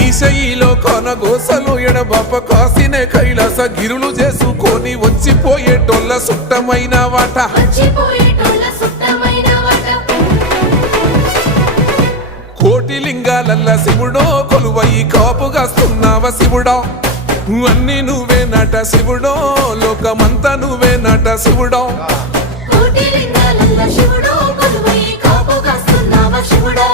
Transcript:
ఈశయిలో కొనగోసలు ఎడబాప కాసినే కైలాస గిరులు చేసుకొని వచ్చిపోయేటోళ్ళ సుట్టమైన వాట కోటి లింగాలల్ల శివుడో కొలువయి కాపుగాస్తున్నావ శివుడా అన్ని నువ్వే నట శివుడో లోకమంతా నువ్వే నట శివుడో కోటి లింగాలల్ల శివుడో కొలువయి కాపుగాస్తున్నావ శివుడా